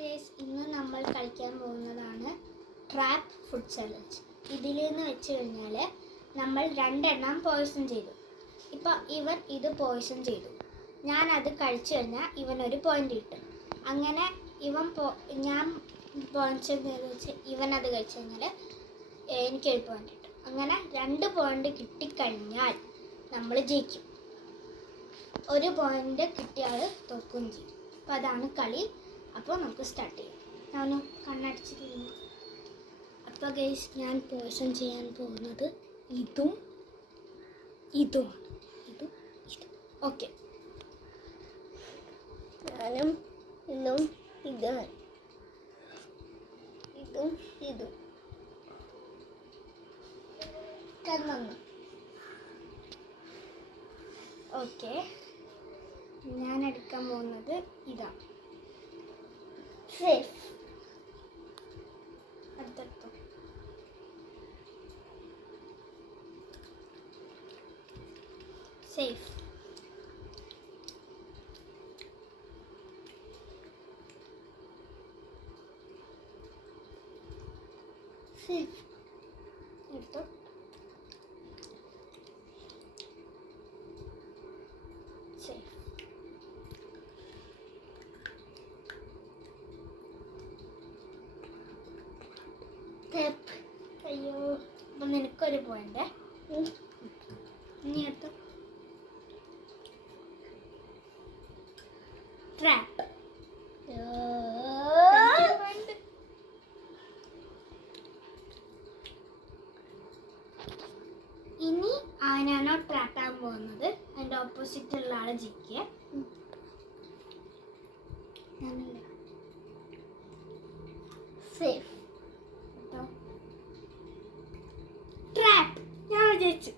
Guys, ഇന്ന് നമ്മൾ കളിക്കാൻ പോകുന്നതാണ് ട്രാപ്പ് ഫുഡ് ചലഞ്ച്. ഇതിലെന്ന് വെച്ച് കഴിഞ്ഞാൽ നമ്മൾ രണ്ടെണ്ണം പോയ്സൺ ചെയ്തു. ഇപ്പോൾ ഇവൻ ഇത് പോയ്സൺ ചെയ്തു, ഞാനത് കഴിച്ചു കഴിഞ്ഞാൽ ഇവനൊരു പോയിൻ്റ് കിട്ടും. അങ്ങനെ ഞാൻ പോയിന്റ് വെച്ച് ഇവനത് കഴിച്ചു കഴിഞ്ഞാൽ എനിക്കൊരു പോയിൻ്റ് കിട്ടും. അങ്ങനെ 2 പോയിൻ്റ് കിട്ടിക്കഴിഞ്ഞാൽ നമ്മൾ ജയിക്കും. 1 പോയിൻ്റ് കിട്ടിയാൽ തോക്കുകയും ചെയ്യും. അപ്പോൾ അതാണ് കളി. അപ്പോൾ നമുക്ക് സ്റ്റാർട്ട് ചെയ്യാം. ഞാനൊന്ന് കണ്ണടച്ചിരിക്കുന്നു. അപ്പോൾ ഗൈസ്, ഞാൻ പോയ്സൺ ചെയ്യാൻ പോകുന്നത് ഇതുമാണ്. ഇതും ഓക്കെ. ഞാനും ഇതും ഇതാണ്. ഇതും കണ്ണൊന്ന് ഓക്കെ. ഞാൻ എടുക്കാൻ പോകുന്നത് ഇതാണ്. സേഫ്. അടുത്തെടുത്തു. സേഫ്. സേഫ്. എടുത്തു. സേഫ്. ടേപ്പ്. അയ്യോ, അപ്പം നിനക്കൊരു പോയിന്റ്. ഇനി എടുത്തു. ട്രാപ്പ്. ഇനി അവനാണോ ട്രാപ്പാൻ പോകുന്നത്, അതിൻ്റെ ഓപ്പോസിറ്റ് ഉള്ള ആളെ ജയിക്കുക. സേഫ്. ട്രാപ്പ്. ഞാൻ വിജയിച്ചു.